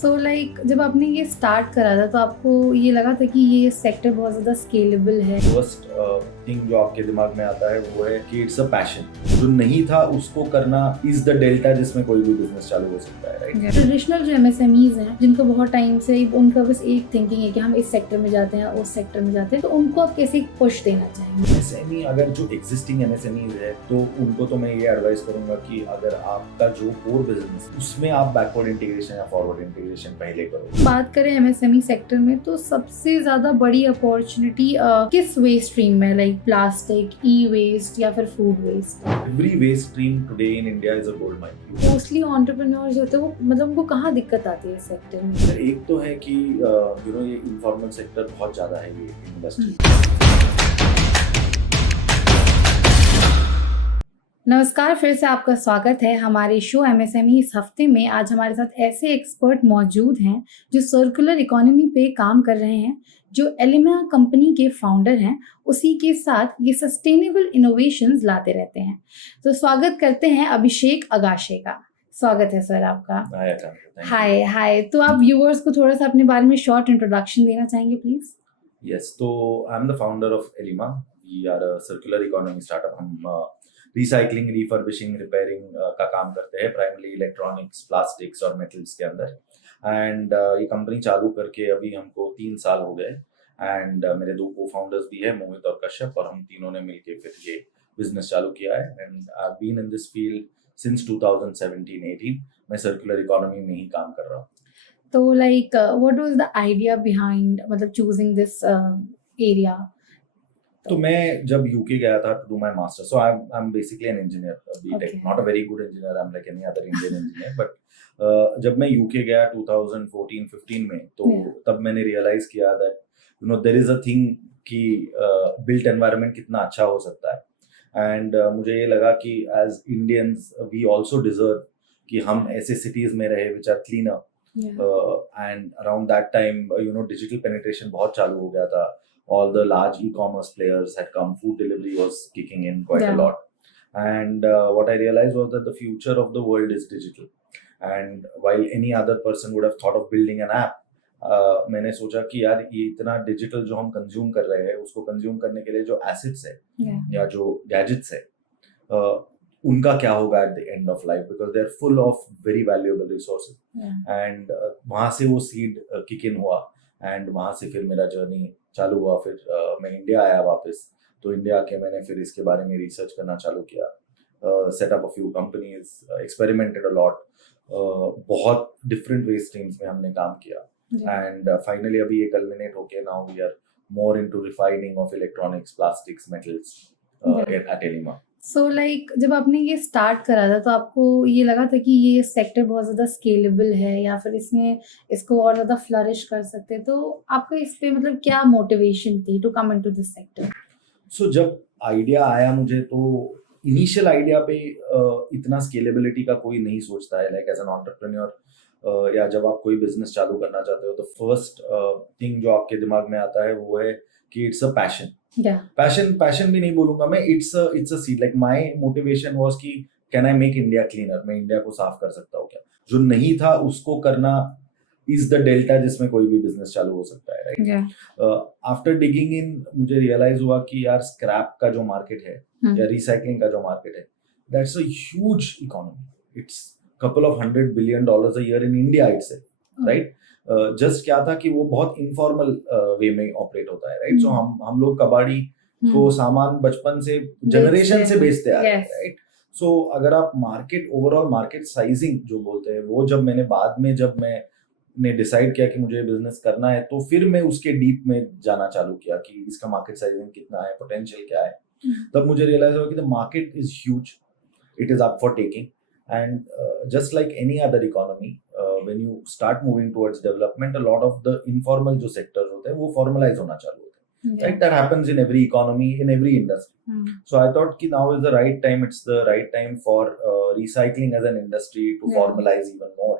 जब आपने ये स्टार्ट करा था तो आपको ये लगा था कि ये सेक्टर बहुत ज़्यादा स्केलेबल है? फर्स्ट थिंग जो आपके दिमाग में आता है वो है कि इट्स अ पैशन। जो नहीं था उसको करना इज द डेल्टा जिसमें कोई भी बिजनेस चालू हो सकता है, राइट? ट्रेडिशनल जो एमएसएमईज हैं जिनको बहुत टाइम से उनका बस एक थिंकिंग है कि हम इस सेक्टर में जाते हैं उस सेक्टर में जाते हैं, तो उनको आप कैसे पुश देना चाहेंगे? एमएसएमई अगर जो एग्जिस्टिंग एमएसएमईज है तो उनको तो मैं ये एडवाइस करूंगा कि अगर आपका जो कोर बिजनेस उसमें आप बैकवर्ड इंटीग्रेशन या फॉरवर्ड इंटीग्रेशन पहले करो। बात करें एमएसएमई सेक्टर में तो सबसे ज्यादा बड़ी अपॉर्चुनिटी किस वेस्ट स्ट्रीम में, लाइक प्लास्टिक, ई वेस्ट या फिर food waste? Every waste stream today in India is a gold mine. Mostly entrepreneurs जो होते हैं वो मतलब उनको कहाँ दिक्कत आती है इस सेक्टर में? एक तो है कि ये इनफॉर्मल सेक्टर बहुत ज्यादा है ये इंडस्ट्री। नमस्कार, फिर से आपका स्वागत है हमारे शो एमएसएमई इस हफ्ते में। आज हमारे साथ ऐसे एक्सपर्ट मौजूद हैं जो सर्कुलर इकोनॉमी पे काम कर रहे हैं, जो एलिमा कंपनी के फाउंडर हैं। उसी के साथ ये सस्टेनेबल इनोवेशंस लाते रहते हैं। तो स्वागत करते हैं अभिषेक अगाशे का। स्वागत है सर आपका। हाय हाय। तो आप व्यूअर्स को थोड़ा सा अपने बारे में शॉर्ट इंट्रोडक्शन देना चाहेंगे प्लीज? यस, तो I am the founder of Elima. We are a circular economy startup. हम रिसाइकलिंग, रिफर्बिशिंग, रिपेयरिंग का काम करते हैं, प्राइमरी इलेक्ट्रॉनिक्स, प्लास्टिक्स और मेटल्स के अंदर। एंड ये कंपनी चालू करके अभी हमको 3 साल हो गए। एंड मेरे 2 को फाउंडर्स भी है, मोहित और कश्यप, और हम तीनों ने मिलके फिर ये बिजनेस चालू किया है। And I been in this field since 2017-18। मैं सर्कुलर इकोनॉमी में ही काम कर रहा हूँ। तो what was the idea behind मतलब चूजिंग दिस एरिया? तो मैं जब यूके गया था to do my master, so I am basically an engineer, BTech, Okay. Not a very good engineer, I am like any other Indian engineer, but जब मैं UK गया 2014-15 में, तो Yeah. तब मैंने रियलाइज किया that there is a thing कि built environment कितना अच्छा हो सकता है। एंड मुझे ये लगा कि as Indians we also deserve कि हम ऐसे सिटीज में रहे which are cleaner. Yeah. And around that time digital penetration बहुत चालू हो गया था। All the large e-commerce players had come. Food delivery was kicking in quite a Yeah. lot. And what I realized was that the future of the world is digital. And while any other person would have thought of building an app, मैंने सोचा कि यार ये इतना digital जो हम consume कर रहे हैं, उसको कंज्यूम करने के लिए जो एसेट्स है Yeah. या जो गैजेट्स है, उनका क्या होगा at the end of life, because they are full of very valuable resources. Yeah. And वहाँ से वो सीड किक इन हुआ। एंड वहाँ से फिर मेरा जर्नी चालू हुआ। फिर मैं इंडिया आया वापस। तो इंडिया आके मैंने फिर इसके बारे में रिसर्च करना चालू किया, set up a few companies, experimented a lot. बहुत डिफरेंट वेस्ट स्ट्रीम्स में हमने काम किया। Yeah. एंड फाइनली अभी ये कल्मिनेट होके now we are more into refining of electronics, plastics, metals at Elima. जब आपने ये स्टार्ट करा था तो आपको ये लगा था कि ये सेक्टर बहुत ज़्यादा स्केलेबल है या फिर इसमें इसको और ज़्यादा फ्लरिश कर सकते हैं, तो आपका इस पे मतलब क्या मोटिवेशन थी to come into this sector? So जब आइडिया आया मुझे, तो इनिशियल आइडिया पे इतना स्केलेबिलिटी का कोई नहीं सोचता है, लाइक एज एन एंटरप्रेन्योर या जब आप कोई बिजनेस चालू करना चाहते हो तो फर्स्ट थिंग जो आपके दिमाग में आता है वो है कि it's a passion. Yeah. Passion भी नहीं बोलूंगा मैं, it's a seed. Like my motivation was कि can I make India cleaner, मैं इंडिया को साफ कर सकता हूँ क्या? जो नहीं था उसको करना इज द डेल्टा जिसमें कोई भी बिजनेस चालू हो सकता है, right? Yeah. After digging in मुझे रियलाइज हुआ कि यार स्क्रैप का जो मार्केट है या रिसाइकलिंग का जो मार्केट है, that's a huge economy. It's couple of $100 billion a year in India itself, right? Just क्या था कि वो बहुत इनफॉर्मल वे में ऑपरेट होता है, राइट? सो हम लोग कबाड़ी को सामान बचपन से जनरेशन से बेचते आ रहे हैं, राइट? सो अगर आप मार्केट, ओवरऑल मार्केट साइजिंग जो बोलते हैं, वो जब मैंने बाद में जब मैंने डिसाइड किया कि मुझे बिजनेस करना है, तो फिर मैं उसके डीप में जाना चालू किया कि इसका मार्केट साइजिंग कितना है, पोटेंशियल क्या है। तब मुझे रियलाइज हुआ कि the market is huge, it is up for taking. And just like any other economy, when you start moving towards development, a lot of the informal जो sectors होते हैं वो formalize होना चालू होते हैं, Yeah. right? That happens in every economy, in every industry. So I thought कि now is the right time, it's the right time for recycling as an industry to Yeah. formalize even more.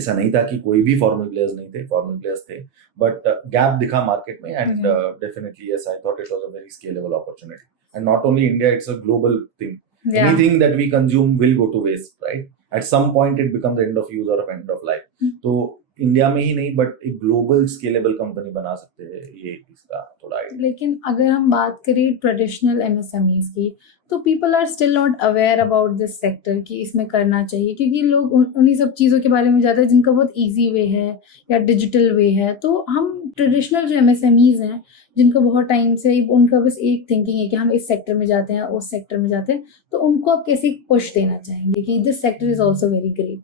ऐसा नहीं था कि कोई भी formal players नहीं थे, formal players थे, बट गैप दिखा मार्केट में। And definitely yes, I thought it was a very scalable opportunity. And not only India, it's a global thing. Yeah. Anything that we consume will go to waste, right? At some point it becomes end of use or end of life. तो India में ही नहीं but एक global scalable company बना सकते हैं, ये इसका थोड़ा आइडिया। लेकिन अगर हम बात करें ट्रेडिशनल एमएसएमईज की, तो people are still not aware about this sector कि इसमें करना चाहिए, क्योंकि लोग उन्हीं सब चीज़ों के बारे में ज़्यादा जिनका बहुत इजी वे है या डिजिटल वे है। तो हम ट्रेडिशनल जो एमएसएमईज हैं जिनको बहुत टाइम से उनका बस एक थिंकिंग है कि हम इस सेक्टर में जाते हैं उस सेक्टर में जाते हैं, तो उनको आप कैसे पुश देना चाहेंगे कि this sector is also very great?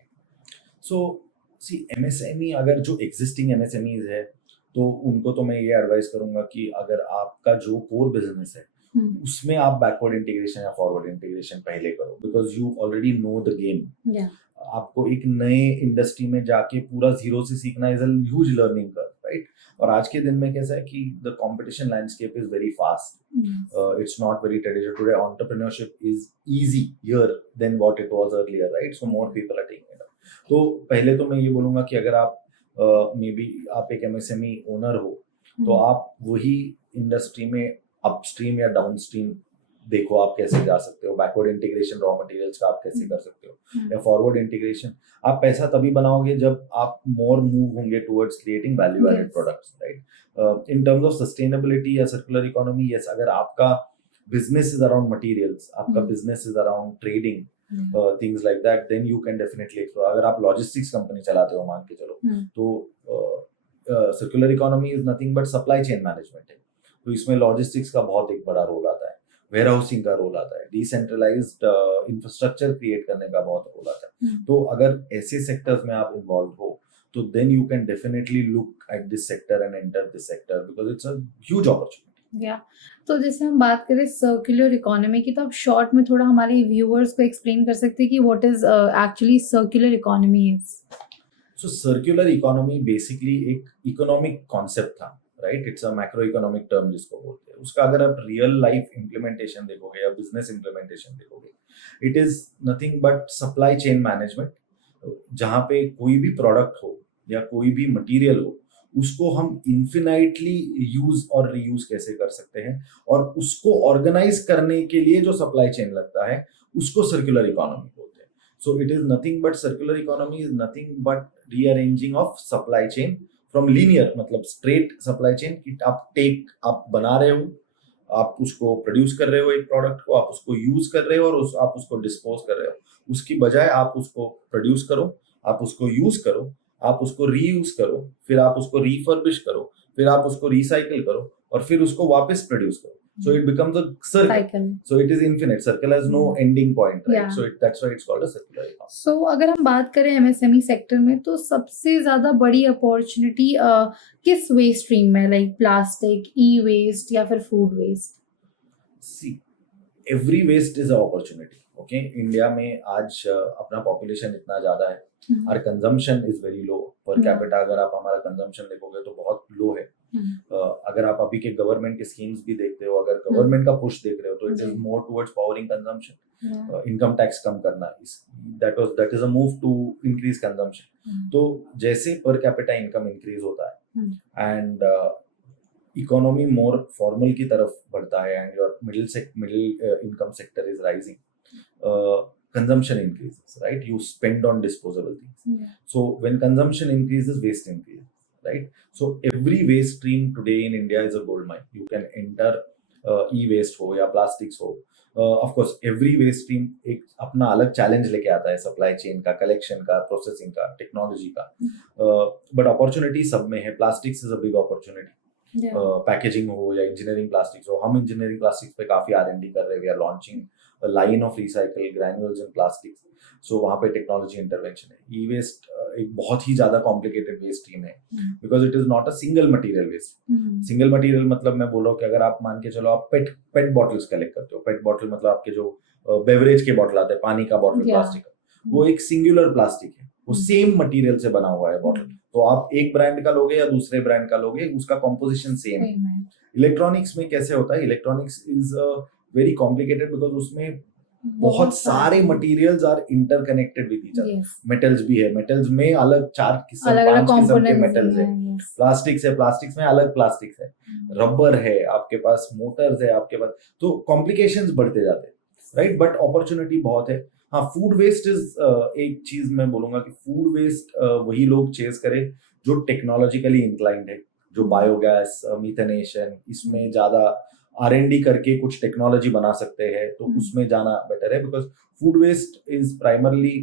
So see MSME, अगर जो एग्जिस्टिंग एमएसएमईज है तो उनको तो मैं ये एडवाइस करूंगा कि अगर आपका जो कोर बिजनेस है उसमें आप बैकवर्ड इंटीग्रेशन या फॉरवर्ड इंटीग्रेशन पहले करो, because you already know the game. आपको एक नए इंडस्ट्री में जाके पूरा जीरो से सीखना is a huge learning curve, right? और आज के दिन में कैसा है कि the competition landscape is very fast, it's not very traditional today. Entrepreneurship is easy here then what it was earlier, right? So more people are taking it up. तो पहले तो मैं ये बोलूंगा कि अगर आप मे बी आप एक एमएसएमई ओनर हो तो आप वही इंडस्ट्री में अपस्ट्रीम या डाउनस्ट्रीम देखो आप कैसे जा सकते हो। बैकवर्ड इंटीग्रेशन रॉ मटेरियल्स का आप कैसे कर सकते हो, या फॉरवर्ड इंटीग्रेशन आप पैसा तभी बनाओगे जब आप मोर मूव होंगे towards creating value added products, right? In terms of sustainability या सर्कुलर इकोनॉमी, यस, अगर आपका बिजनेस इज अराउंड मटेरियल्स, आपका business is around trading, things like that, then you can definitely explore. अगर आप logistics company चलाते हो मान के चलो, तो circular economy is nothing but supply chain management है। तो इसमें लॉजिस्टिक्स का बहुत एक बड़ा रोल आता है, वेयर हाउसिंग का रोल आता है, डिसेंट्रलाइज्ड इंफ्रास्ट्रक्चर क्रिएट करने का बहुत रोल आता है। तो अगर ऐसे सेक्टर्स में आप इन्वॉल्व हो तो then you can definitely look at this sector and enter this sector because it's a huge opportunity. तो जैसे हम बात करें सर्कुलर इकोनॉमी की, तो आप शॉर्ट में थोड़ा हमारे व्यूअर्स को एक्सप्लेन कर सकते हैं कि what is actually circular economy is? So circular economy basically एक इकोनॉमिक कॉन्सेप्ट था, right? It's a macro economic term जिसको बोलते हैं। उसका अगर आप रियल लाइफ इम्प्लीमेंटेशन देखोगे या बिजनेस इम्प्लीमेंटेशन देखोगे, it is nothing but supply chain management, जहाँ पे कोई भी प्रोडक्ट हो या कोई भी मटेरियल हो उसको हम इन्फिनाइटली यूज और रीयूज कैसे कर सकते हैं, और उसको ऑर्गेनाइज करने के लिए जो सप्लाई चेन लगता है उसको सर्कुलर इकोनॉमी बोलते हैं। So it is nothing but circular economy is nothing but rearranging of supply chain from linear, मतलब स्ट्रेट सप्लाई चेन की आप बना रहे हो, आप उसको प्रोड्यूस कर रहे हो एक प्रोडक्ट को, आप उसको यूज कर रहे हो और आप उसको डिस्पोज कर रहे हो। उसकी बजाय आप उसको प्रोड्यूस करो, आप उसको यूज करो, आप उसको रीयूज करो, फिर आप उसको रिफर्बिश करो, फिर आप उसको रिसाइकिल करो और फिर उसको वापस प्रोड्यूस करो। So it becomes a circle. So it is infinite. Circle has no ending point, right? Yeah. So that's why it's called a circular economy. So अगर हम बात करें एमएसएमई सेक्टर में, तो सबसे ज्यादा बड़ी अपॉर्चुनिटी किस वेस्ट स्ट्रीम में, लाइक प्लास्टिक, ई वेस्ट या फिर food waste? See, every waste is an opportunity. Okay, India में आज अपना पॉपुलेशन इतना ज्यादा है, our consumption is very low per capita। अगर आप हमारा कंजम्पशन देखोगे तो बहुत लो है। अगर आप अभी के गवर्नमेंट के स्कीम्स भी देखते हो, अगर गवर्नमेंट का पुश देख रहे हो तो it is more towards powering consumption, income tax कम करना, that is a move to increase consumption. तो जैसे पर कैपिटा इनकम इंक्रीज होता है एंड इकोनॉमी मोर फॉर्मल की तरफ बढ़ता है and your middle income sector is rising, consumption increases, right? You spend on disposable things. So when consumption increases, waste increases, right? So every waste stream today in India is a gold mine. You can enter e-waste हो या plastics हो, of course every waste stream एक अपना अलग challenge लेके आता है, supply chain का, collection का, processing का, technology का, but opportunity सब में है। plastics is a big opportunity. Packaging हो या इंजीनियरिंग प्लास्टिक्स हो, हम इंजीनियरिंग प्लास्टिक्स पे काफी R&D कर रहे हैं। We are launching a line of recycle granules and plastics, so वहाँ पे टेक्नोलॉजी इंटरवेंशन है। ई वेस्ट एक बहुत ही ज्यादा कॉम्प्लिकेटेड वेस्ट स्ट्रीम है because it is not a single material waste. Single material मतलब मैं बोल रहा हूँ कि अगर आप मान के चलो आप पेट बॉटल्स कलेक्ट करते हो, पेट बॉटल मतलब आपके जो बेवरेज के बॉटल आते हैं, पानी का बॉटल प्लास्टिक का, वो एक सिंगुलर प्लास्टिक है, वो सेम मटेरियल से बना हुआ है बॉटल। तो आप एक ब्रांड का लोगे या दूसरे ब्रांड का लोगे, उसका कॉम्पोजिशन सेम है। इलेक्ट्रॉनिक्स में कैसे होता है, electronics is very complicated because उसमें बहुत सारे materials are interconnected with each other. Metals भी है, मेटल्स में अलग 4 किस्म 5 किस्म के मेटल्स है। प्लास्टिक्स है, प्लास्टिक्स में अलग प्लास्टिक्स है, रबर है, आपके पास मोटर्स है आपके पास, तो कॉम्प्लिकेशंस बढ़ते जाते हैं। राइट, बट अपॉर्चुनिटी बहुत है। हाँ, फूड वेस्ट इज एक चीज मैं बोलूंगा कि फूड वेस्ट वही लोग चेज करे जो टेक्नोलॉजिकली इंक्लाइंड है, जो बायोगैस, मीथेनेशन, इसमें ज्यादा R&D करके कुछ टेक्नोलॉजी बना सकते हैं, तो उसमें जाना बेटर है, because food waste is primarily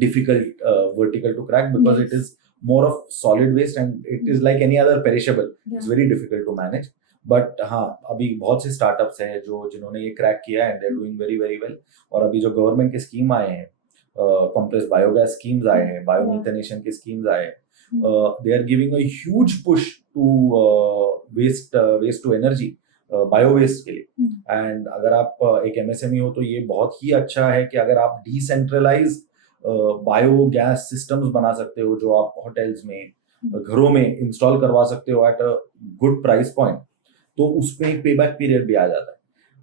difficult vertical to crack because it Yes. is more of solid waste and it is like any other perishable. It's Yeah. very difficult to manage. But हाँ, अभी बहुत से startups हैं जिन्होंने ये crack किया है and they are doing very very well. और अभी जो गवर्नमेंट के स्कीम आए हैं, कंप्रेस्ड बायोगैस स्कीम्स आए हैं, बायोमिथेनेशन के स्कीम्स आए हैं, they are giving a huge push to waste to energy, bio waste के लिए। एंड अगर आप एक MSME हो तो ये बहुत ही अच्छा है कि अगर आप डिसेंट्रलाइज बायोगैस सिस्टम्स बना सकते हो, जो आप होटल्स में, घरों में इंस्टॉल करवा सकते हो at a good price point, तो उसमें एक पेबैक पीरियड भी आ जाता है।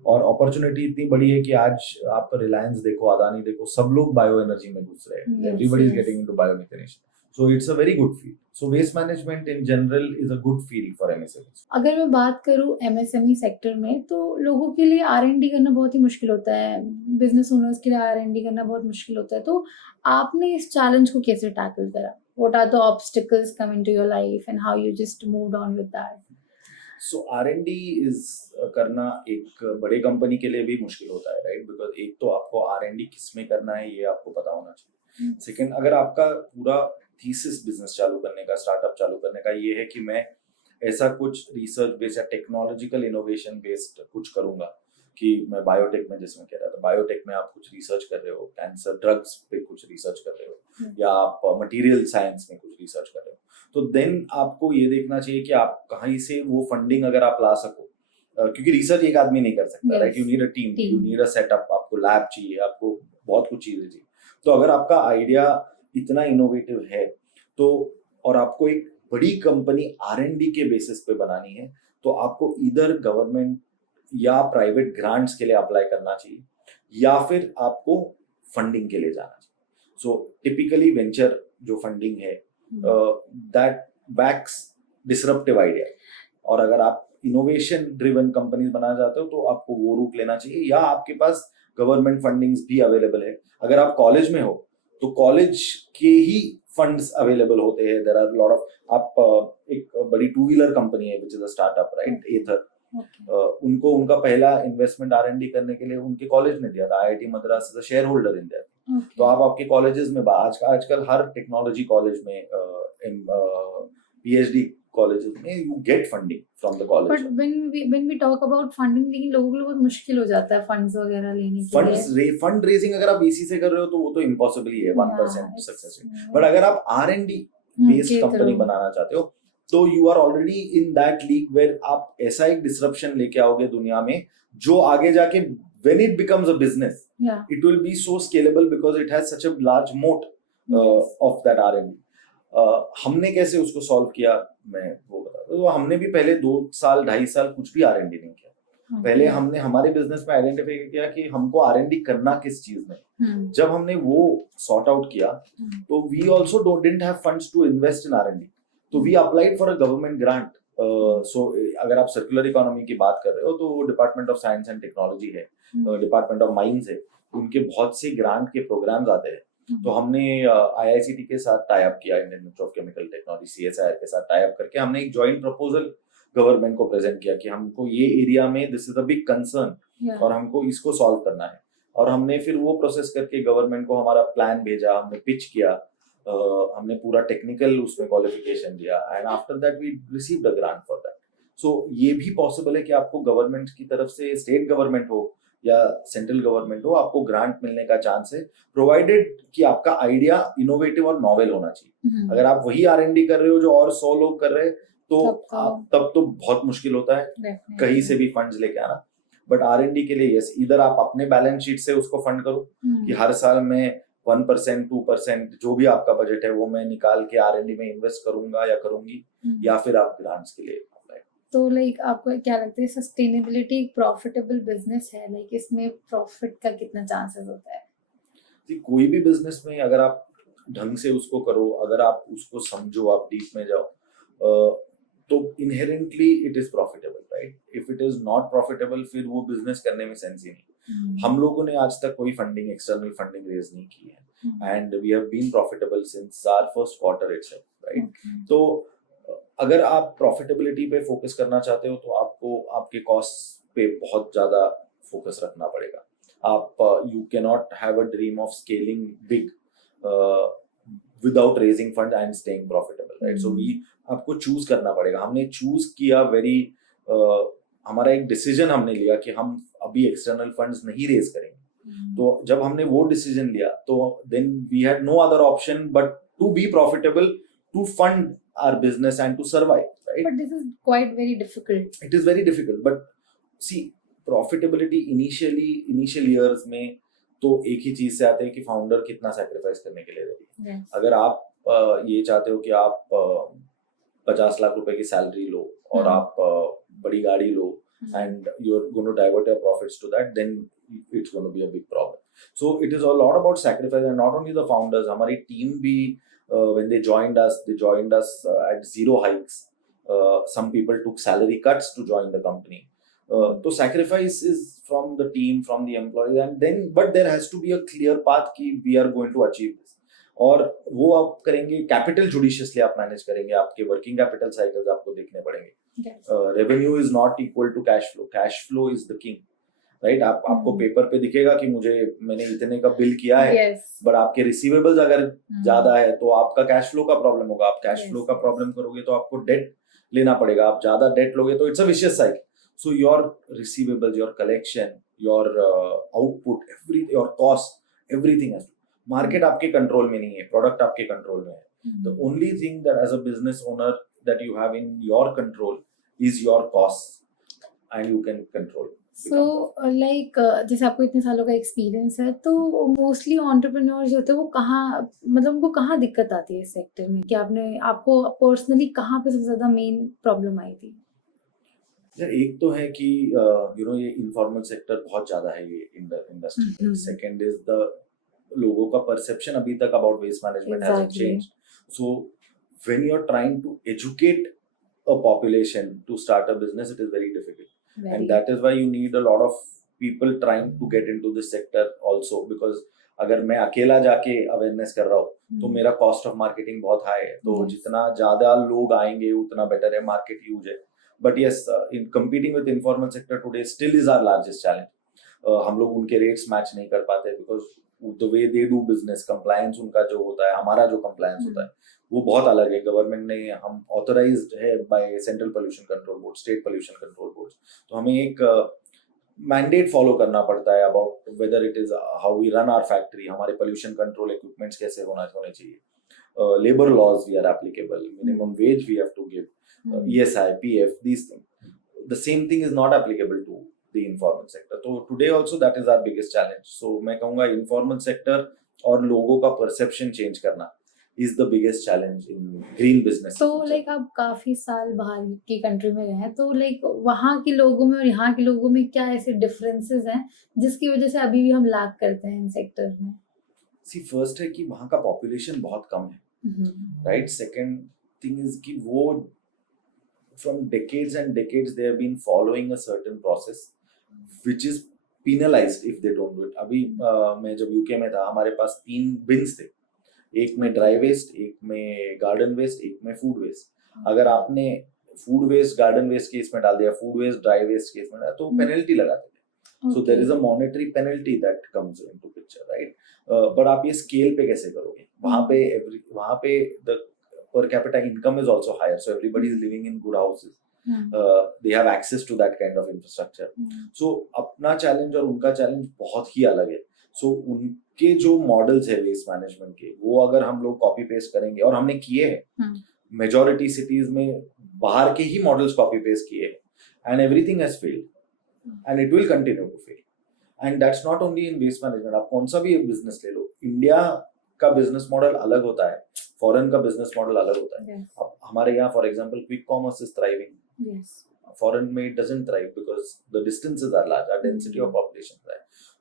और अपॉर्चुनिटी इतनी बड़ी है कि आज आप रिलायंस देखो, अदानी देखो, सब लोग बायो एनर्जी में घुस रहे हैं। Everybody is getting into biomethanation, so it's a very good field. So waste management in general is a good field for MSMEs। अगर मैं बात करूं MSME सेक्टर में, तो लोगों के लिए R&D करना बहुत ही मुश्किल होता है, बिजनेस ओनर्स के लिए R&D करना बहुत मुश्किल होता है। तो आपने इस चैलेंज को कैसे टैकल करा? What are the obstacles come into your life and how you just moved on with that? So R&D is करना एक बड़े कंपनी के लिए भी मुश्किल होता है, राइट, बिकॉज एक तो आपको R&D किस में करना है ये आपको पता होना चाहिए। सेकंड, अगर आपका पूरा थीसिस बिजनेस चालू करने का, स्टार्टअप चालू करने का ये है कि मैं ऐसा कुछ रिसर्च बेस्ड या टेक्नोलॉजिकल इनोवेशन बेस्ड कुछ करूंगा, कि मैं बायोटेक में, जैसे मैं कह रहा था, बायोटेक में आप कुछ रिसर्च कर रहे हो, कैंसर ड्रग्स पे कुछ रिसर्च कर रहे हो, या आप मटेरियल साइंस में कुछ रिसर्च कर रहे हो, तो देन आपको ये देखना चाहिए कि आप कहीं से वो फंडिंग अगर आप ला सको, क्योंकि रिसर्च एक आदमी नहीं कर सकता, right, you need a team, you need a setup, आपको लैब चाहिए, आपको बहुत कुछ चीजें चाहिए। तो अगर आपका आइडिया इतना इनोवेटिव है, तो और आपको एक बड़ी कंपनी R&D के बेसिस पे बनानी है, तो आपको इधर गवर्नमेंट या प्राइवेट ग्रांट्स के लिए अप्लाई करना चाहिए, या फिर आपको फंडिंग के लिए जाना चाहिए। सो टिपिकली वेंचर जो फंडिंग है, दैट बैक्स डिसरप्टिव आइडिया, और अगर आप इनोवेशन ड्रिवन कंपनीज बनाना चाहते हो तो आपको वो रूट लेना चाहिए, या आपके पास गवर्नमेंट फंडिंग्स भी अवेलेबल है। अगर आप कॉलेज में हो तो कॉलेज के ही फंड्स अवेलेबल होते हैं। देयर आर लॉट ऑफ, आप एक बड़ी 2 व्हीलर कंपनी है which is a startup, right, Ather, उनको उनका पहला इन्वेस्टमेंट R&D करने के लिए उनके कॉलेज ने दिया था। IIT Madras is a share holder in that. तो आप आपके कॉलेजेस में, आजकल हर टेक्नोलॉजी कॉलेज में, PhD कॉलेजेस में, you get funding from the college. But when we talk about funding, लेकिन लोगों के लिए बहुत मुश्किल हो जाता है फंड्स वगैरह लेने के लिए। फंड रेजिंग अगर आप VC से कर रहे हो तो वो तो इम्पॉसिबल ही है, 1% सक्सेस रेट। बट अगर आप R&D बेस्ड कंपनी बनाना चाहते हो, तो you are already in that league where आप ऐसा एक डिसरप्शन लेके आओगे दुनिया में, जो आगे जाके when it becomes a business, it will be so scalable because it has such a large moat of that R&D. हमने कैसे उसको सॉल्व किया, मैं वो बता दूं। तो हमने भी पहले 2-2.5 साल कुछ भी R&D नहीं किया। पहले हमने हमारे बिजनेस में आइडेंटिफाई किया कि हमको R&D करना किस चीज में। जब हमने वो सॉर्ट आउट किया, तो we also didn't have funds to invest in R&D, तो we applied for a government grant. So अगर आप सर्कुलर इकोनॉमी की बात कर रहे हो, तो वो department of science and technology है, डिपार्टमेंट ऑफ माइंस है, उनके बहुत से ग्रांट के प्रोग्राम्स आते हैं। तो हमने IICT के साथ टाई अप किया, Indian institute of chemical technology CSIR के साथ टाई अप करके हमने एक जॉइंट प्रपोजल गवर्नमेंट को प्रेजेंट किया कि हमको ये एरिया में this is a big concern और हमको इसको सॉल्व करना है। और हमने फिर वो प्रोसेस करके गवर्नमेंट को हमारा प्लान भेजा, हमने पिच किया, हमने पूरा टेक्निकल उसमें क्वालिफिकेशन दिया, and after that we received a grant for that. So ये भी पॉसिबल है कि आपको गवर्नमेंट की तरफ से, स्टेट गवर्नमेंट हो या सेंट्रल गवर्नमेंट हो, आपको ग्रांट मिलने का चांस है, प्रोवाइडेड कि आपका आइडिया इनोवेटिव और नॉवेल होना चाहिए। अगर आप वही R&D कर रहे हो जो और 100 लोग कर रहे हैं, तो तब तो बहुत मुश्किल होता है कहीं से भी फंड्स लेके आना। बट R&D के लिए यस, इधर आप अपने बैलेंस शीट से उसको फंड करो कि हर साल मैं 1% 2% जो भी आपका बजट है वो मैं निकाल के R&D में इन्वेस्ट करूंगा या करूंगी, या फिर आप ग्रांट्स के लिए। तो लाइक आपको क्या लगता है, सस्टेनेबिलिटी एक प्रॉफिटेबल बिजनेस है? लाइक इसमें प्रॉफिट का कितना चांसेस होता है? कोई भी बिजनेस में अगर आप ढंग से उसको करो, अगर आप उसको समझो, आप डीप में जाओ, तो inherently it is profitable, right. If it is not profitable, फिर वो बिजनेस करने में सेंस ही नहीं। हम लोगों ने आज तक कोई फंडिंग, एक्सटर्नल फंडिंग रेज नहीं की है, and we have been profitable since our first quarter itself, right? तो अगर आप प्रॉफिटेबिलिटी पे फोकस करना चाहते हो तो आपको आपके कॉस्ट पे बहुत ज्यादा फोकस रखना पड़ेगा. आप you can not have a dream of scaling big without raising fund and staying profitable, right? So we आपको चूज करना पड़ेगा. हमने चूज किया हमारा एक डिसीजन हमने लिया कि हम अभी एक्सटर्नल फंड्स नहीं रेज करेंगे. तो जब हमने वो डिसीजन लिया तो then we had no other option but to be profitable, to fund our business and to survive, right? But this is quite very difficult. It is very difficult, but see, profitability initial years में तो एक ही चीज से आते हैं कि founder कितना sacrifice करने के लिए रेडी है. अगर आप ये चाहते हो कि आप 50 लाख रुपए की सैलरी लो और आप बड़ी गाड़ी लो and you're going to divert your profits to that, then it's going to be a big problem. So it is a lot about sacrifice, and not only the founders, हमारी टीम भी when they joined us at zero hikes. Some people took salary cuts to join the company. So sacrifice is from the team, from the employees, and then but there has to be a clear path कि we are going to achieve this. और वो आप करेंगे capital judiciously आप manage करेंगे. आपके working capital cycles आपको देखने पड़ेंगे. Revenue is not equal to cash flow is the king, right? आपको पेपर पे दिखेगा कि मैंने इतने का बिल किया है, बट आपके रिसीवेबल्स अगर ज्यादा है तो आपका कैश फ्लो का प्रॉब्लम होगा. आप कैश फ्लो का प्रॉब्लम करोगे तो आपको डेट लेना पड़ेगा. आप ज्यादा डेट लोगे तो it's a vicious cycle. So your receivables, your collection, your output, your cost, everything has. Market आपके कंट्रोल में नहीं है, प्रोडक्ट आपके कंट्रोल में है. The only thing that as a business owner that you have in your control is your cost and you can control. So like जैसे आपको इतने सालों का एक्सपीरियंस है, तो मोस्टली एंटरप्रेन्योर जो होते हैं वो कहाँ, मतलब उनको कहाँ दिक्कत आती है इस सेक्टर में, कि आपको पर्सनली कहाँ पे सबसे ज्यादा मेन प्रॉब्लम आई थी? एक तो है कि ये इनफॉर्मल सेक्टर बहुत ज्यादा है ये इंडस्ट्री. सेकंड इज द लोगों का परसेप्शन अभी तक about waste management hasn't changed. So when you are trying to educate a population to start a business, it is very difficult. And that is why you need a lot of people trying to get into this sector also, because अगर मैं अकेला जाके awareness कर रहा हूँ तो मेरा cost of marketing बहुत हाई है. तो जितना ज्यादा लोग आएंगे उतना बेटर है, मार्केट ह्यूज है. But yes, in competing with informal sector today still is our largest challenge. हम लोग उनके रेट्स मैच नहीं कर पाते because the way they do business, compliance उनका जो होता है, हमारा जो कंप्लायंस होता है वो बहुत अलग है. गवर्नमेंट ने, हम ऑथराइज्ड है by central pollution control board, state pollution control board. तो हमें एक मैंडेट फॉलो करना पड़ता है about whether it is how we run our factory. हमारे पोल्यूशन कंट्रोल इक्विपमेंट्स कैसे होने चाहिए. Labour laws we are applicable, minimum wage we have to give, ESI, PF, these things. The same thing is not applicable to the informal sector. So today also that is our biggest challenge. So मैं कहूँगा informal sector और लोगों का perception change करना is the biggest challenge in green business. तो like आप काफी साल बाहर की कंट्री में रहे हैं, तो लाइक वहाँ के लोगों में और यहाँ के लोगों में क्या ऐसे डिफरेंसेस हैं जिसकी वजह से अभी भी हम लैग करते हैं इन सेक्टर में? See, first है कि वहाँ का population बहुत कम है, right? Second thing is कि वो from decades and decades they have been following a certain process which is penalized if they don't do it. अभी मैं जब यूके में था, हमारे पास 3 बिन्स थे. एक में ड्राई वेस्ट, एक में गार्डन वेस्ट, एक में फूड वेस्ट. अगर आपने फूड वेस्ट गार्डन वेस्ट के इसमें डाल दिया, फूड वेस्ट ड्राई वेस्ट के इसमें डाल, तो पेनल्टी लगाते थे. So there is a monetary penalty that comes into picture, right? But आप ये स्केल पे कैसे करोगे? वहाँ पे the per capita income is also higher, so everybody is living in good houses. They have access to that kind of infrastructure. So अपना challenge और उनका चैलेंज बहुत ही अलग है. So उनके जो मॉडल्स है वेस्ट मैनेजमेंट के, वो अगर हम लोग कॉपी पेस्ट करेंगे, और हमने किए हैं, मेजॉरिटी सिटीज में बाहर के ही मॉडल्स कॉपी पेस्ट किए हैं, and everything has failed and it will continue to fail. And that's not only in waste management. आप कौन सा भी बिजनेस ले लो, इंडिया का बिजनेस मॉडल अलग होता है, फॉरेन का बिजनेस मॉडल अलग होता है. अब हमारे यहाँ for example quick commerce is thriving. Foreign में it doesn't thrive because the distances are large, our density of population है.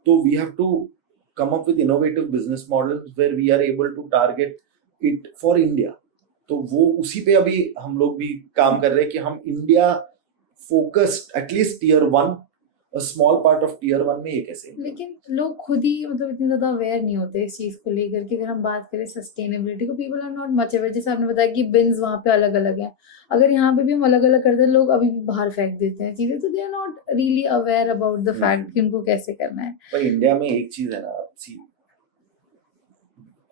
तो we have to come up with innovative business models where we are able to target it for India. तो वो उसी पे अभी हम लोग भी काम कर रहे हैं कि हम India focused at least tier 1 a small part of tier 1 में ये कैसे? लेकिन लोग खुद ही मतलब इतने ज्यादा अवेयर नहीं होते इस चीज को लेकर के। अगर हम बात करें सस्टेनेबिलिटी को, people are not much aware. जैसे आपने बताया कि बिन्स वहाँ पे अलग अलग हैं, अगर यहाँ पे भी हम अलग अलग करते हैं, लोग अभी भी बाहर फेंक देते हैं चीजें, तो they are not really aware about the fact कि उनको कैसे करना है। पर इंडिया में एक चीज है ना, सी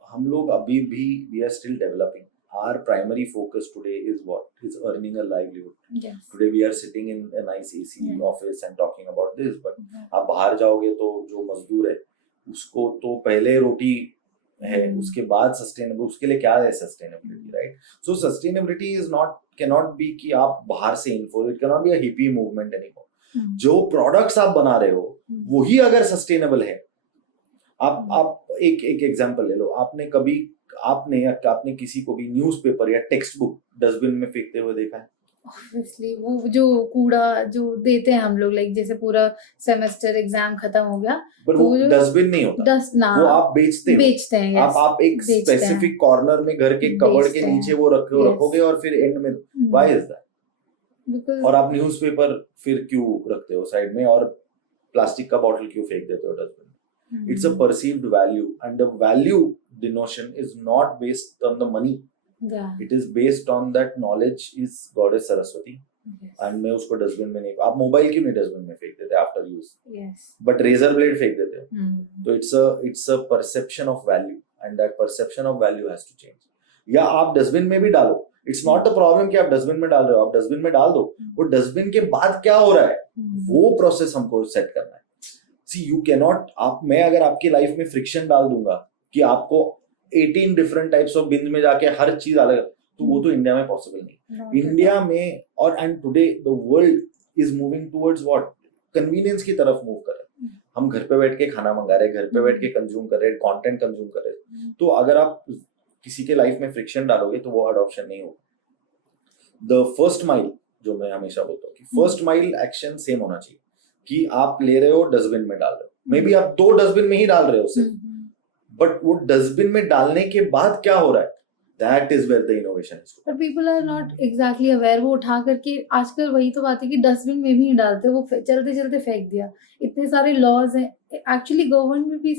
हम लोग अभी भी we are still developing. Our primary focus today is what? Is earning a livelihood. Yes. Today we are sitting in a nice AC Yeah. office and talking about this, but Yeah. आप बाहर जाओगे तो जो मजदूर है उसको तो पहले रोटी है, उसके बाद सस्टेनेबल, उसके लिए क्या है sustainability, right? So sustainability is not cannot be कि आप बाहर से info, it cannot be a hippie movement anymore. जो प्रोडक्ट्स आप बना रहे हो वही अगर सस्टेनेबल है, आप एक एग्जांपल ले लो, आपने किसी को भी न्यूज़पेपर या टेक्स्ट बुक डस्टबिन में फेंकते हुए देखा है? ऑब्वियसली वो जो कूड़ा जो देते हैं हम लोग, लाइक जैसे पूरा सेमेस्टर एग्जाम खत्म हो गया, पर वो डस्टबिन नहीं होता, डस्ट ना वो आप बेचते हैं। yes, आप एक स्पेसिफिक कॉर्नर में घर के कबर्ड के नीचे वो रखोगे और फिर एंड में व्हाई इज दैट? और आप न्यूज़पेपर फिर क्यों रखते हो साइड में और प्लास्टिक का बॉटल क्यों फेंक देते हो dustbin? It's a perceived value, and the value denotion is not based on the money. Yeah. It is based on that knowledge is Goddess Saraswati. Yes. And मैं उसको डस्टबिन में नहीं, आप मोबाइल क्यों नहीं डस्टबिन में फेंक देते after use? Yes. But razor blade फेंक देते हो। तो it's a perception of value, and that perception of value has to change. या आप डस्टबिन में भी डालो, इट्स नॉट द प्रॉब्लम कि आप डस्टबिन में डाल रहे हो, आप डस्टबिन में डाल दो, वो डस्टबिन के बाद क्या हो रहा है वो प्रोसेस हमको सेट करना है। See, you cannot, मैं अगर आपकी लाइफ में फ्रिक्शन डाल दूंगा कि आपको 18 डिफरेंट टाइप्स ऑफ बिन में जाके हर चीज अलग, तो वो तो इंडिया में पॉसिबल नहीं। इंडिया में और and today the world is moving towards what? Convenience की तरफ मूव कर रहे हैं। हम घर पे बैठ के खाना मंगा रहे हैं, घर पे बैठ के कंज्यूम कर रहे हैं, कंटेंट कंज्यूम कर रहे हैं। तो अगर आप किसी के लाइफ में फ्रिक्शन डालोगे तो वो अडॉप्शन नहीं होगा। द फर्स्ट माइल, जो मैं हमेशा बोलता हूँ कि फर्स्ट माइल एक्शन सेम होना चाहिए कि आप ले रहे हो डस्टबिन में डाल रहे हो, मे बी आप 2 डस्टबिन में ही डाल रहे हो सिर्फ, बट वो डस्टबिन में डालने के बाद क्या हो रहा है, that is where the innovation is. But people are not exactly aware. वो उठा करके आजकल वही तो बात है कि डस्टबिन में भी नहीं डालते, वो चलते चलते फेंक दिया। इतने सारे लॉज हैं, एक्चुअली गवर्नमेंट भी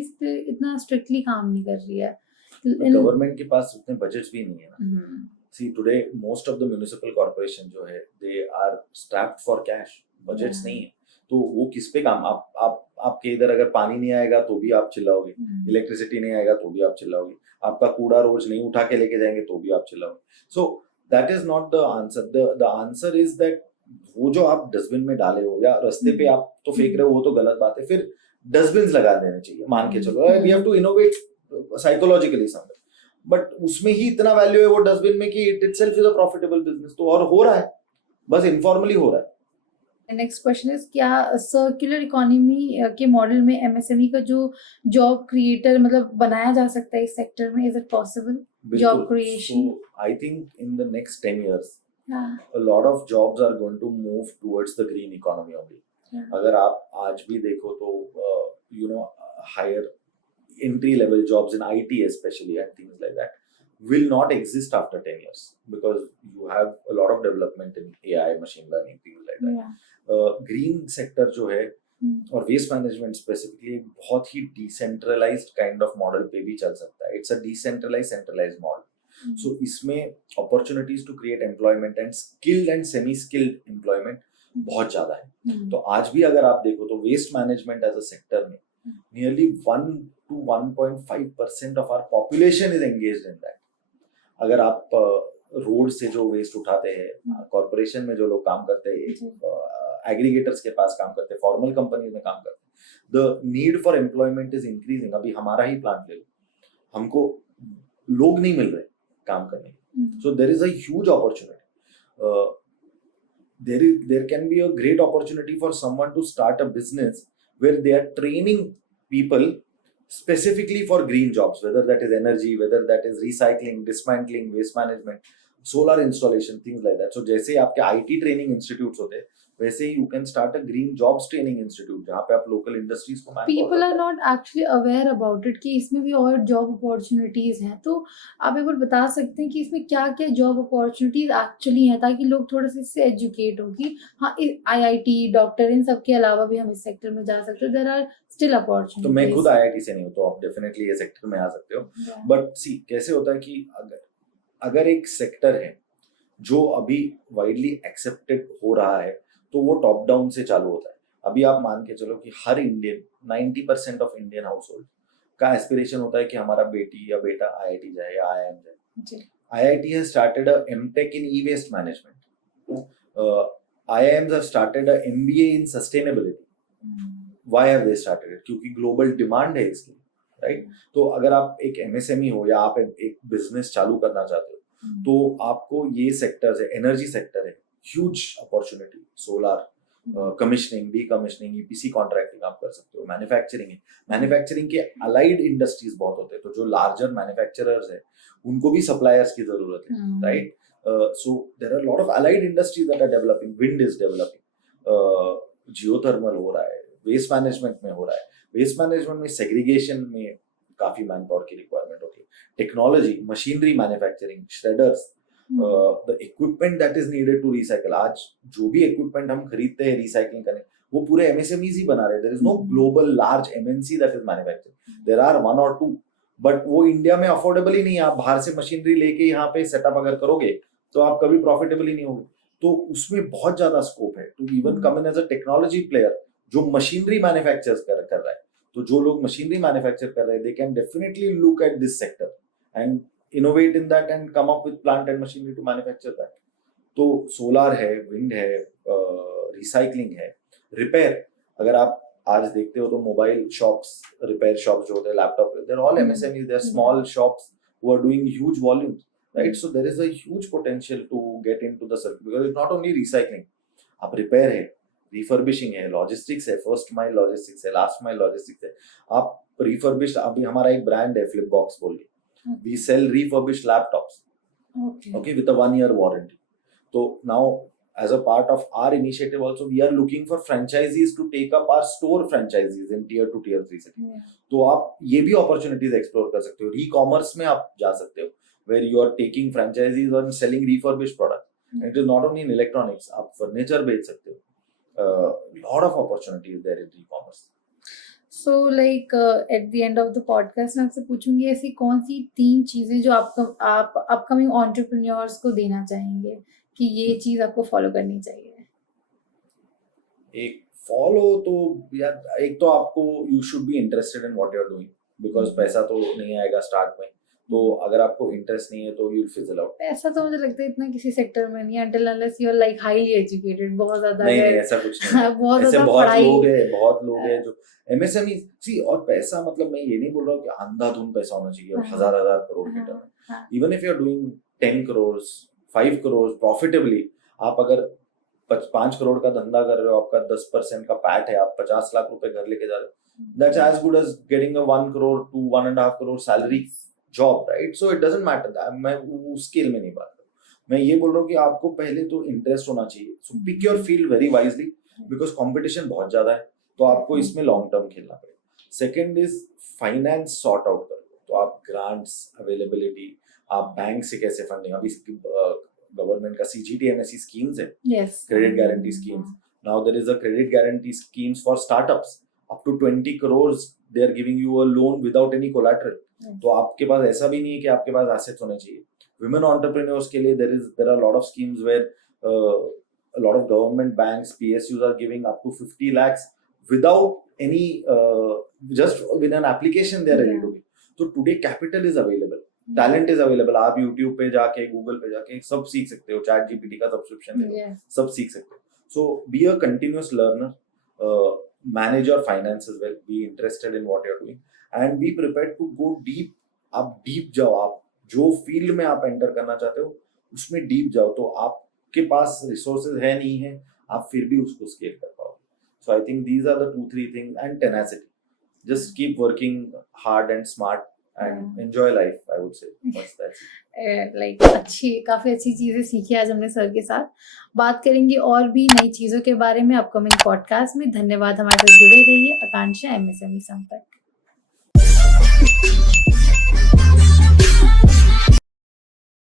इस पे इतना स्ट्रिक्टली काम नहीं कर रही है। गवर्नमेंट के पास उतने बजट्स भी नहीं है ना। See today most of the municipal corporation जो है they are strapped for cash, budgets नहीं है, तो वो किस पे काम? आपके इधर अगर पानी नहीं आएगा तो भी आप चिल्लाओगे, इलेक्ट्रिसिटी नहीं आएगा तो भी आप चिल्लाओगे, आपका कूड़ा रोज नहीं उठा के लेके जाएंगे तो भी आप चिल्लाओगे। So that is not the answer. The answer is that वो जो आप डस्टबिन में डाले हो या रास्ते पे आप तो फेंक रहे हो, वो तो गलत बात है, फिर डस्टबिन लगा देने चाहिए, मान के चलो we have to innovate psychologically somewhere, but उसमें ही इतना वैल्यू है वो डस्टबिन में कि it itself is a profitable business. तो और हो रहा है, बस इनफॉर्मली हो रहा है। नेक्स्ट क्वेश्चन इज, क्या सर्कुलर इकोनॉमी के मॉडल में एमएसएमई का जो जॉब क्रिएटर मतलब बनाया जा सकता है इस सेक्टर में? Is it possible job creation? So I think in the next 10 years a lot of jobs are going to move towards the green economy only. अगर आप आज भी देखो तो higher entry level jobs in IT especially and things like that will not exist after 10 years because you have a lot of development in AI, machine learning, things like that. Green sector जो है और waste management specifically बहुत ही decentralized kind of model पे भी चल सकता है। It's a decentralized centralized model. So इसमें opportunities to create employment and skilled and semi-skilled employment बहुत ज़्यादा है। तो आज भी अगर आप देखो तो waste management as a sector में nearly 1 to 1.5% of our population is engaged in that. अगर आप रोड से जो वेस्ट उठाते हैं, कॉर्पोरेशन में जो लोग काम करते हैं, एग्रीगेटर्स के पास काम करते हैं, फॉर्मल कंपनी में काम करते हैं, the need for employment is increasing. अभी हमारा ही प्लांट ले लो, हमको लोग नहीं मिल रहे काम करने, so there is a huge opportunity. there can be a great opportunity for someone to start a business where they are training people specifically for green jobs, whether that is energy, whether that is recycling, dismantling, waste management, solar installation, things like that. So जैसे आपके IT training institutes होते हैं, वैसे ही you can start a green jobs training institute जहाँ पे आप local industries को man people are not actually aware about it कि इसमें भी और जॉब अपॉर्चुनिटीज हैं, तो आप एक बार बता सकते हैं कि इसमें क्या क्या जॉब अपॉर्चुनिटीज एक्चुअली हैं, ताकि लोग थोड़ा सा इससे एजुकेट हो कि हाँ, IIT डॉक्टर इन सब के अलावा भी हम इस सेक्टर में जा सकते हैं, देयर आर स्टिल अपॉर्चुनिटीज। तो मैं खुद IIT से नहीं हूँ, तो आप डेफिनेटली ये सेक्टर में आ सकते हो। बट सी कैसे होता है कि अगर एक सेक्टर है जो अभी वाइडली एक्सेप्टेड हो रहा है तो वो टॉप डाउन से चालू होता है। अभी आप मान के चलो कि हर Indian 90% of Indian household का एस्पिरेशन होता है कि हमारा बेटी या बेटा IIT जाए या IIM जाए। IIT has started a MTech in e-waste management. IIMs have started a MBA in sustainability. Why have they started it? क्योंकि ग्लोबल डिमांड है इसकी, राइट? तो अगर आप एक MSME हो या आप एक बिजनेस चालू करना चाहते हो तो आपको ये सेक्टर है, एनर्जी सेक्टर है, huge opportunity, solar, commissioning, decommissioning, EPC contracting आप कर सकते हो, मैन्युफैक्चरिंग है, मैन्युफैक्चरिंग के अलाइड इंडस्ट्रीज बहुत होते हैं, तो जो लार्जर मैन्युफैक्चरर्स है उनको भी सप्लायर्स की जरूरत है, right? So there are lot of allied industries that are developing, wind is developing, geothermal हो रहा है, वेस्ट मैनेजमेंट में हो रहा है, वेस्ट मैनेजमेंट में सेग्रीगेशन में काफी मैन पावर की रिक्वायरमेंट होती है, technology, machinery manufacturing, shredders, the equipment that is needed to recycle. आज जो भी इक्विपमेंट हम खरीदते हैं रिसाइकलिंग करने, वो पूरे MSMEs ही बना रहे हैं। There is no global large MNC that is manufacturing, there are 1 or 2, but वो इंडिया में अफोर्डेबल ही नहीं है। आप बाहर से मशीनरी लेके यहाँ पे सेटअप अगर करोगे तो आप कभी प्रॉफिटेबल ही नहीं होगे। तो उसमें बहुत ज्यादा स्कोप है to even come in as a technology player जो मशीनरी मैन्युफैक्चर कर रहा है। तो जो लोग मशीनरी मैन्युफैक्चर कर रहे हैं, they can definitely look at this sector and innovate in that and come up with plant and machinery to manufacture that. तो सोलार है, विंड है, रिसाइकलिंग है, रिपेयर। अगर आप आज देखते हो तो मोबाइल शॉप्स, रिपेयर शॉप्स जो होते हैं laptop, they're all MSMEs, they're small shops who are doing huge volumes, right? So there is a huge potential to get into the circuit because it's not only recycling, आप repair है, refurbishing है, logistics है, first mile logistics है, last mile logistics है। आप refurbished, अभी हमारा एक ब्रांड है फ्लिपबॉक्स बोल के, we sell refurbished laptops, okay, with a 1-year warranty. So now as a part of our initiative also we are looking for franchisees to take up our store franchises in tier 2 tier 3 cities. तो आप ये भी opportunities explore कर सकते हो। e-commerce में आप जा सकते हो where you are taking franchisees and selling refurbished product. It is not only in electronics, आप furniture बेच सकते हो। lot of opportunities there in e-commerce. So like eight the end of the podcast मैं आपसे पूछूंगी ऐसी कौन सी 3 चीजें जो आप अपकमिंग एंटरप्रेन्योर्स को देना चाहेंगे कि ये चीज आपको फॉलो करनी चाहिए? एक फॉलो तो यार, एक तो आपको you should be interested in what you are doing, because पैसा तो नहीं आएगा स्टार्ट में, तो अगर आपको इंटरेस्ट नहीं है तो यू विल फिजल आउट। पैसा तो मुझे लगता है इतना किसी सेक्टर में नहीं है until unless you are like highly educated, बहुत ज्यादा। नहीं ऐसा कुछ नहीं है। बहुत ऐसे ज्यादा बहुत पढ़ाई। लोग हैं जो MSME सी, और पैसा मतलब मैं ये नहीं बोल रहा हूँ कि अंधाधुंध पैसा होना चाहिए और हजार करोड़ के term. Even if you are doing 10 crore 5 crore profitably, आप अगर 5 करोड़ का धंधा कर रहे हो, आपका 10% का पैट है, आप 50 लाख रुपए घर लेके जा रहे हो, that's as good as getting a 1 crore to 1.5 crore salary job, right? So it doesn't matter. मैं उस स्केल में नहीं बात कर रहा हूँ। मैं ये बोल रहा हूँ कि आपको पहले तो इंटरेस्ट होना चाहिए। So pick your field very wisely because competition बहुत ज्यादा है, तो आपको इसमें लॉन्ग टर्म खेलना पड़ेगा। Second is finance sort out कर लो, तो आप ग्रांट्स अवेलेबिलिटी, आप बैंक से कैसे फंडिंग, अभी गवर्नमेंट का CGT MSE स्कीम्स है, credit guarantee schemes. Now there is a credit guarantee schemes for startups up to 20 crore, they are giving you a loan without any collateral. तो आपके पास ऐसा भी नहीं है कि आपके पास एसेट्स होने चाहिए। विमेन एंटरप्रेन्योर्स के लिए there are lot of schemes where a lot of government banks, PSUs are giving up to 50 lakhs without any just with an application they are ready to give. So today capital is available, talent is available. आप YouTube पे जाके, Google पे जाके सब सीख सकते हो, ChatGPT का सब्सक्रिप्शन ले लो, सब सीख सकते हो। So be a continuous learner, manage your finances well, be interested in what you're doing and be prepared to go deep. आप डीप जाओ, आप जो फील्ड में आप एंटर करना चाहते हो उसमें डीप जाओ, तो आपके पास रिसोर्सेज है नहीं है, आप फिर भी उसको स्केल कर पाओगे। So I think these are the 2-3 things, and tenacity. Just keep working hard and smart and enjoy life, I would say. Bas that's it. Like काफ़ी अच्छी चीज़ें सीखी आज हमने सर के साथ। बात करेंगे और भी नई चीज़ों के बारे में अपकमिंग पॉडकास्ट में। धन्यवाद, हमारे साथ जुड़े रहिए। आकांक्षा, एमएसएमई संपर्क।